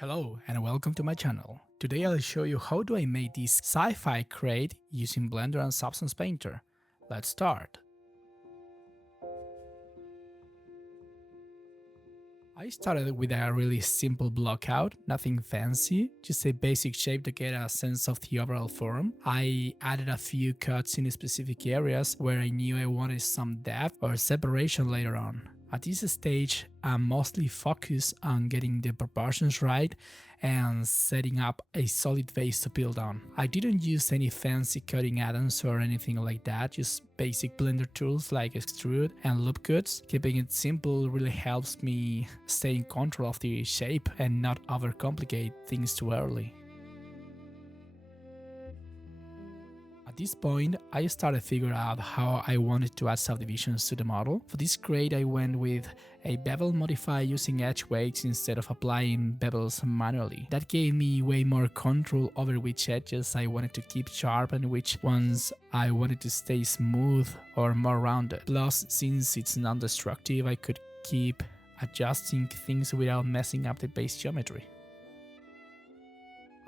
Hello and welcome to my channel. Today I'll show you how do I make this sci-fi crate using Blender and Substance Painter. Let's start. I started with a really simple blockout, nothing fancy, just a basic shape to get a sense of the overall form. I added a few cuts in specific areas where I knew I wanted some depth or separation later on. At this stage, I'm mostly focused on getting the proportions right and setting up a solid base to build on. I didn't use any fancy cutting add-ons or anything like that, just basic Blender tools like extrude and loop cuts. Keeping it simple really helps me stay in control of the shape and not overcomplicate things too early. At this point, I started figuring out how I wanted to add subdivisions to the model. For this grade, I went with a bevel modifier using edge weights instead of applying bevels manually. That gave me way more control over which edges I wanted to keep sharp and which ones I wanted to stay smooth or more rounded. Plus, since it's non-destructive, I could keep adjusting things without messing up the base geometry.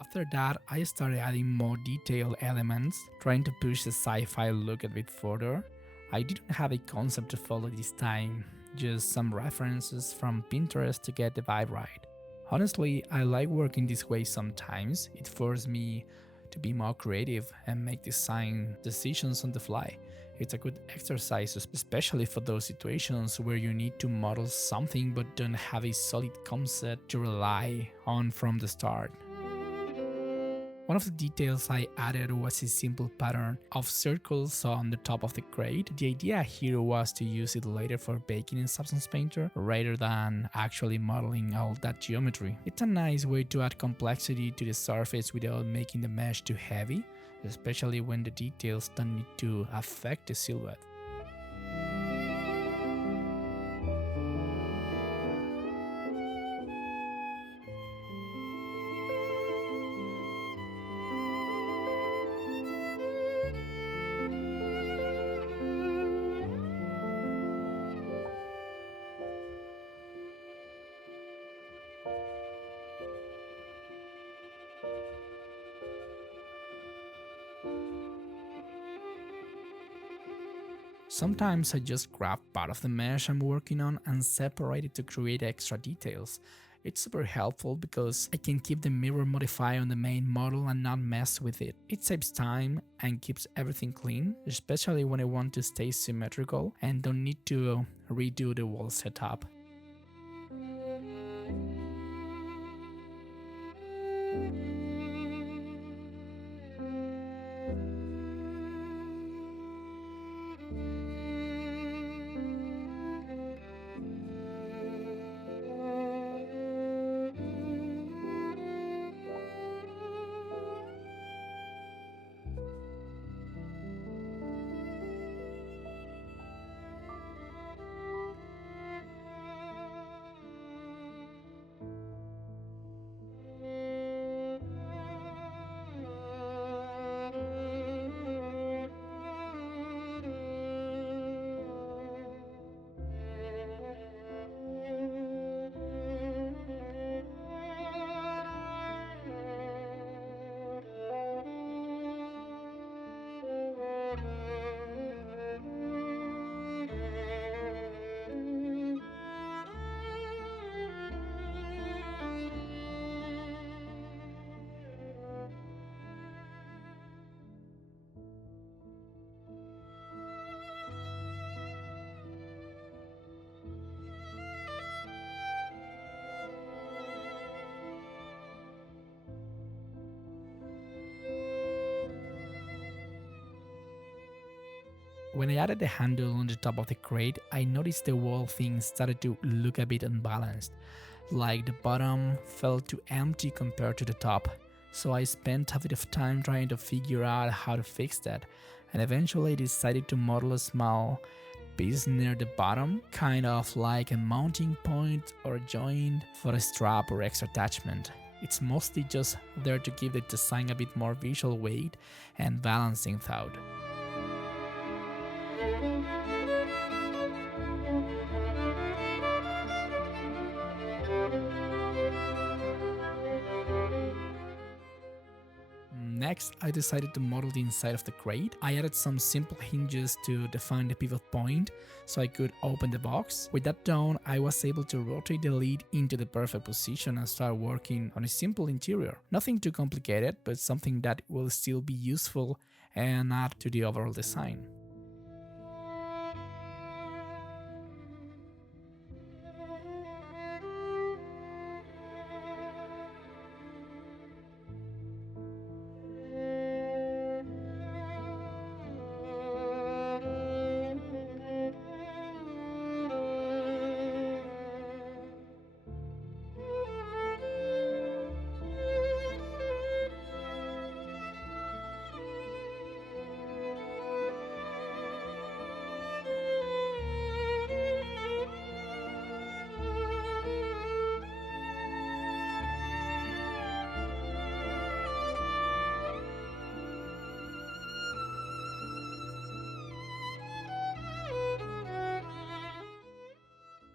After that, I started adding more detailed elements, trying to push the sci-fi look a bit further. I didn't have a concept to follow this time, just some references from Pinterest to get the vibe right. Honestly, I like working this way sometimes. It forced me to be more creative and make design decisions on the fly. It's a good exercise, especially for those situations where you need to model something but don't have a solid concept to rely on from the start. One of the details I added was a simple pattern of circles on the top of the crate. The idea here was to use it later for baking in Substance Painter rather than actually modeling all that geometry. It's a nice way to add complexity to the surface without making the mesh too heavy, especially when the details don't need to affect the silhouette. Sometimes I just grab part of the mesh I'm working on and separate it to create extra details. It's super helpful because I can keep the mirror modifier on the main model and not mess with it. It saves time and keeps everything clean, especially when I want to stay symmetrical and don't need to redo the wall setup. When I added the handle on the top of the crate, I noticed the wall thing started to look a bit unbalanced, like the bottom felt too empty compared to the top. So I spent a bit of time trying to figure out how to fix that, and eventually decided to model a small piece near the bottom, kind of like a mounting point or a joint for a strap or extra attachment. It's mostly just there to give the design a bit more visual weight and balancing thought. Next, I decided to model the inside of the crate. I added some simple hinges to define the pivot point so I could open the box. With that done, I was able to rotate the lid into the perfect position and start working on a simple interior. Nothing too complicated, but something that will still be useful and add to the overall design.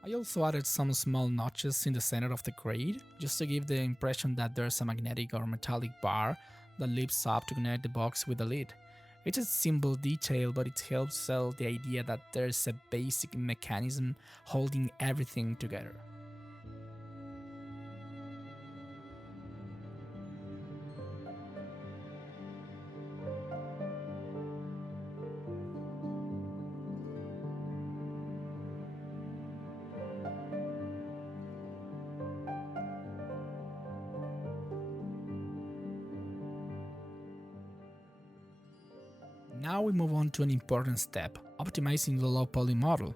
I also added some small notches in the center of the crate, just to give the impression that there's a magnetic or metallic bar that lifts up to connect the box with the lid. It's a simple detail, but it helps sell the idea that there's a basic mechanism holding everything together. Now we move on to an important step, optimizing the low poly model.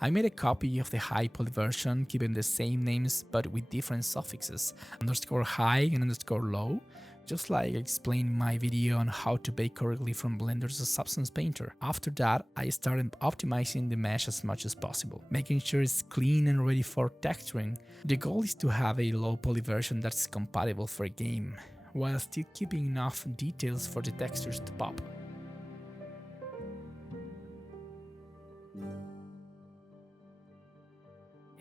I made a copy of the high poly version, keeping the same names but with different suffixes, underscore high and underscore low, just like I explained in my video on how to bake correctly from Blender's Substance Painter. After that, I started optimizing the mesh as much as possible, making sure it's clean and ready for texturing. The goal is to have a low poly version that's compatible for a game, while still keeping enough details for the textures to pop.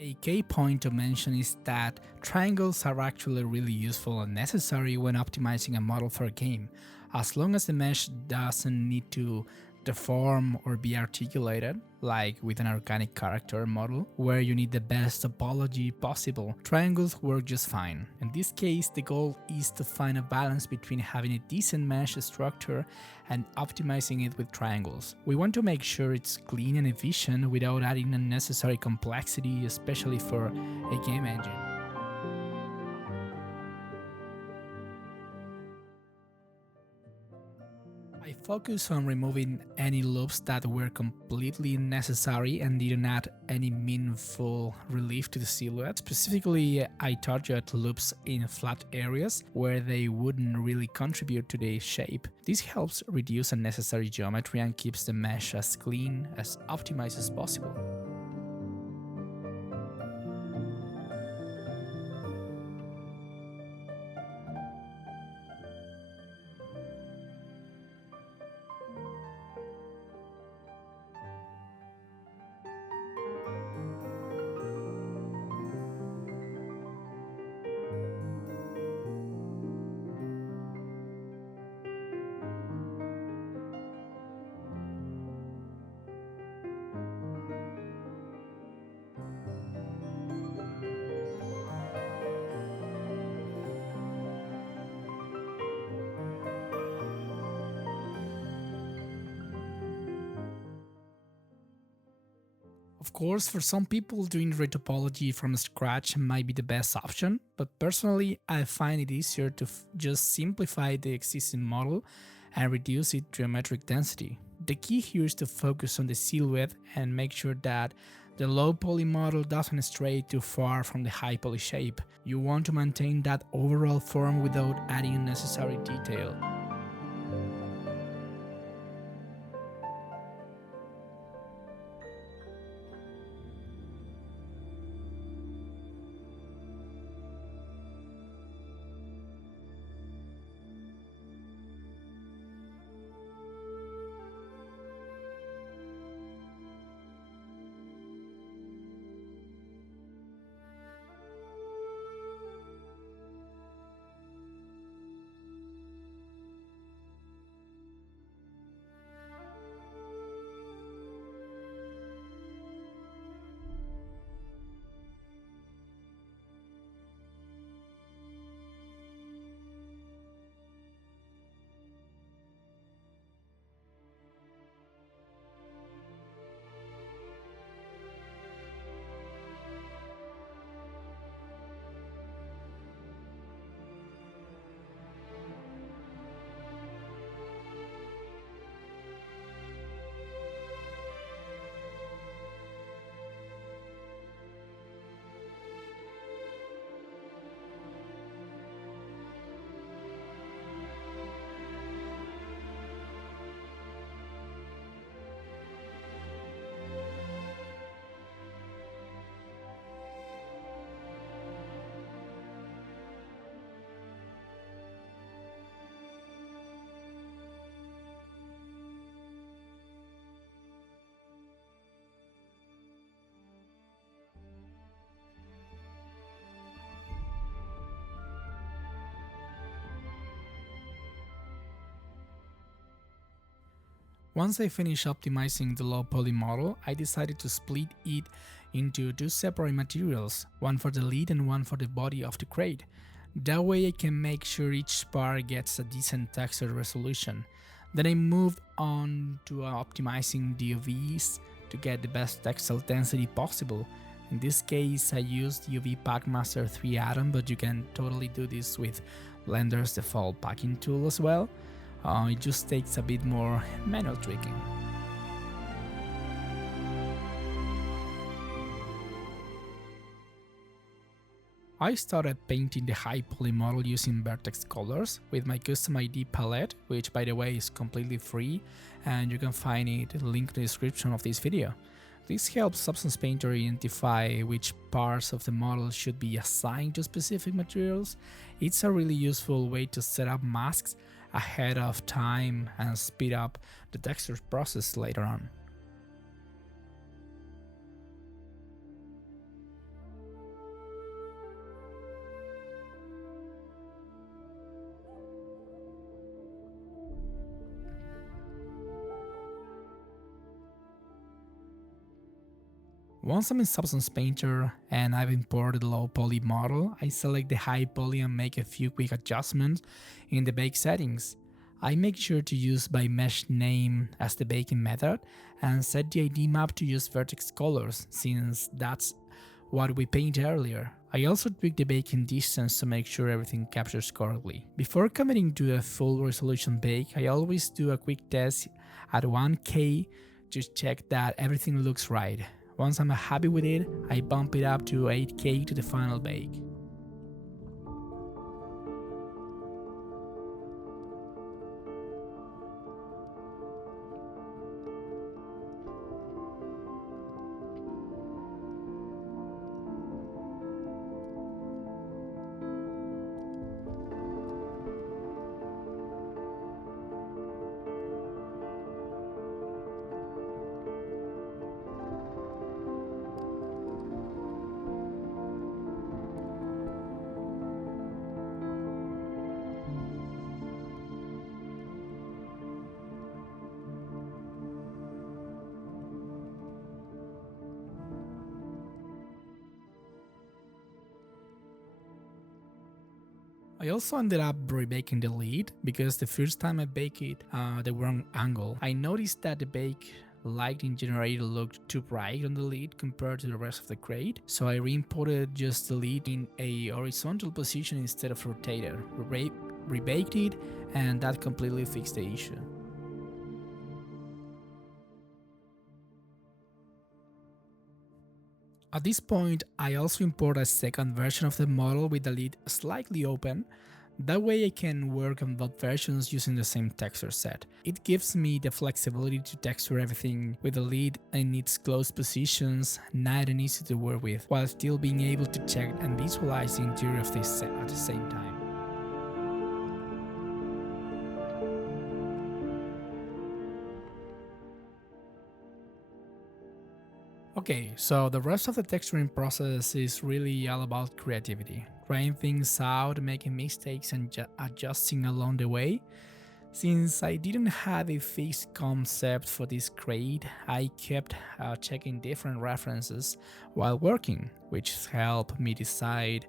A key point to mention is that triangles are actually really useful and necessary when optimizing a model for a game, as long as the mesh doesn't need to deform or be articulated, like with an organic character model, where you need the best topology possible. Triangles work just fine. In this case, the goal is to find a balance between having a decent mesh structure and optimizing it with triangles. We want to make sure it's clean and efficient without adding unnecessary complexity, especially for a game engine. I focused on removing any loops that were completely unnecessary and didn't add any meaningful relief to the silhouette. Specifically, I targeted loops in flat areas where they wouldn't really contribute to the shape. This helps reduce unnecessary geometry and keeps the mesh as clean, as optimized as possible. Of course, for some people, doing retopology from scratch might be the best option, but personally, I find it easier to just simplify the existing model and reduce its geometric density. The key here is to focus on the silhouette and make sure that the low poly model doesn't stray too far from the high poly shape. You want to maintain that overall form without adding unnecessary detail. Once I finished optimizing the low poly model, I decided to split it into two separate materials, one for the lid and one for the body of the crate. That way I can make sure each part gets a decent texture resolution. Then I moved on to optimizing the UVs to get the best textile density possible. In this case, I used UV Packmaster 3 Addon, but you can totally do this with Blender's default packing tool as well. It just takes a bit more manual tweaking. I started painting the high poly model using Vertex colors with my custom ID palette, which by the way is completely free and you can find it linked in the description of this video. This helps Substance Painter identify which parts of the model should be assigned to specific materials. It's a really useful way to set up masks ahead of time and speed up the texture process later on. Once I'm in Substance Painter and I've imported the low poly model, I select the high poly and make a few quick adjustments in the bake settings. I make sure to use by mesh name as the baking method and set the ID map to use Vertex colors since that's what we painted earlier. I also tweak the baking distance to make sure everything captures correctly. Before committing to a full resolution bake, I always do a quick test at 1K to check that everything looks right. Once I'm happy with it, I bump it up to 8K to the final bake. I also ended up rebaking the lid because the first time I baked it the wrong angle. I noticed that the bake lighting generator looked too bright on the lid compared to the rest of the crate, so I re-imported just the lid in a horizontal position instead of rotated, rebaked it, and that completely fixed the issue. At this point, I also import a second version of the model with the lid slightly open. That way I can work on both versions using the same texture set. It gives me the flexibility to texture everything with the lid in its closed positions, nice and easy to work with, while still being able to check and visualize the interior of this set at the same time. Okay, so the rest of the texturing process is really all about creativity, trying things out, making mistakes and adjusting along the way. Since I didn't have a fixed concept for this crate, I kept checking different references while working, which helped me decide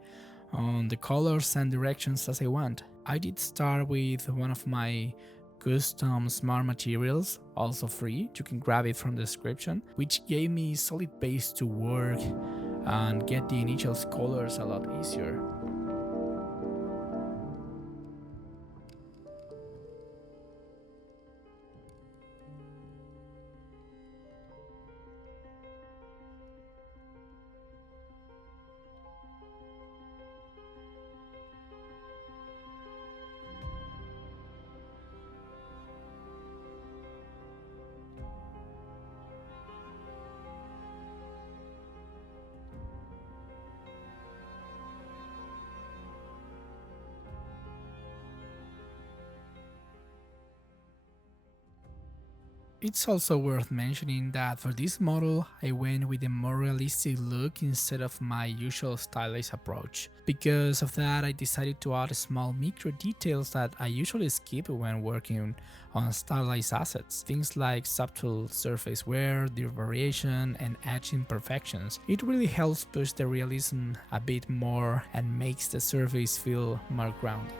on the colors and directions as I want. I did start with one of my custom smart materials, also free, you can grab it from the description, which gave me solid base to work and get the initial colors a lot easier. It's also worth mentioning that for this model, I went with a more realistic look instead of my usual stylized approach. Because of that, I decided to add small micro details that I usually skip when working on stylized assets. Things like subtle surface wear, the variation, and edge imperfections. It really helps push the realism a bit more and makes the surface feel more grounded.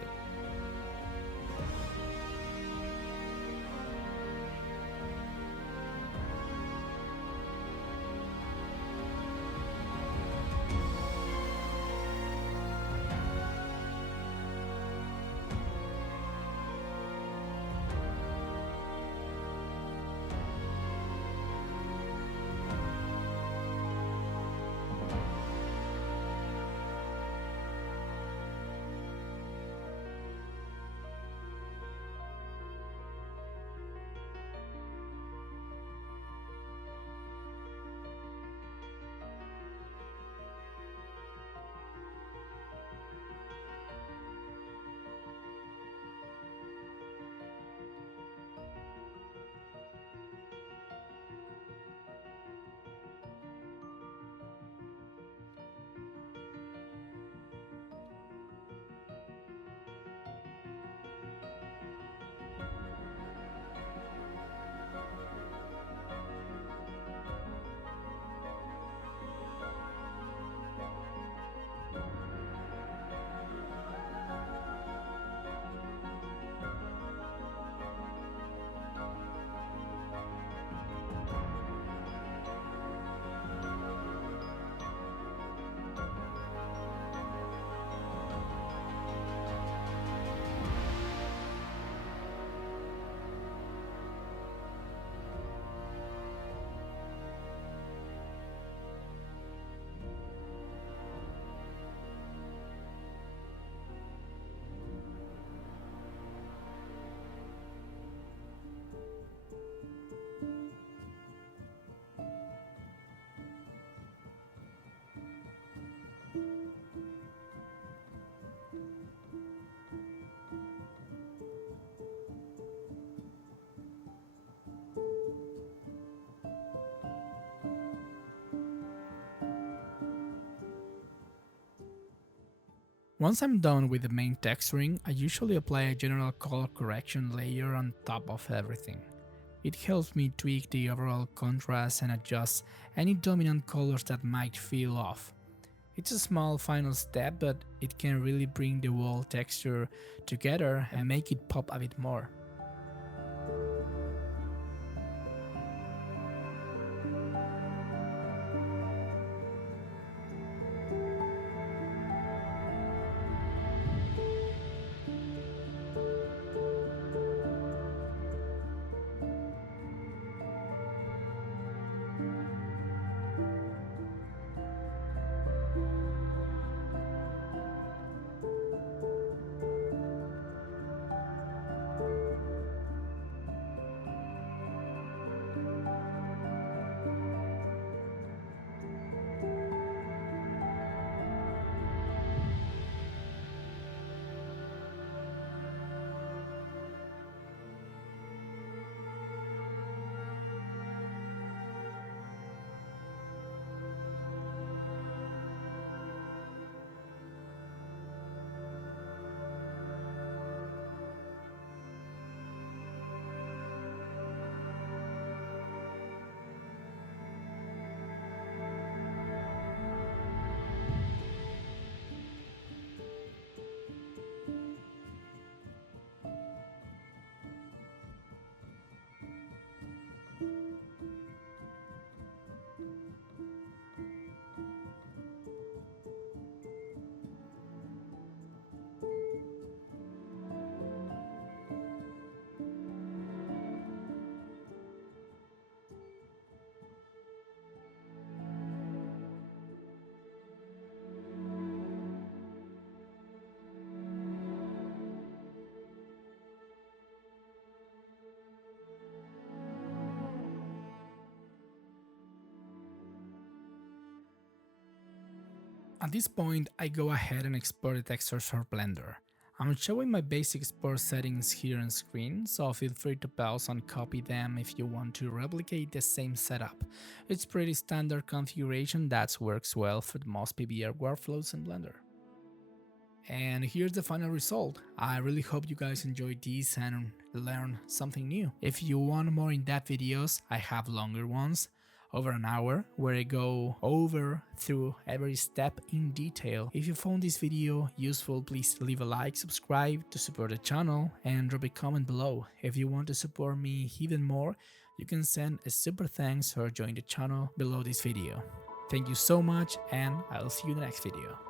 Once I'm done with the main texturing, I usually apply a general color correction layer on top of everything. It helps me tweak the overall contrast and adjust any dominant colors that might feel off. It's a small final step, but it can really bring the whole texture together and make it pop a bit more. At this point, I go ahead and export the textures for Blender. I'm showing my basic sport settings here on screen, so feel free to pause and copy them if you want to replicate the same setup. It's pretty standard configuration that works well for most PBR workflows in Blender. And here's the final result. I really hope you guys enjoyed this and learned something new. If you want more in-depth videos, I have longer ones, over an hour, where I go over through every step in detail. If you found this video useful, please leave a like, subscribe to support the channel, and drop a comment below. If you want to support me even more, you can send a super thanks or join the channel below this video. Thank you so much, and I'll see you in the next video.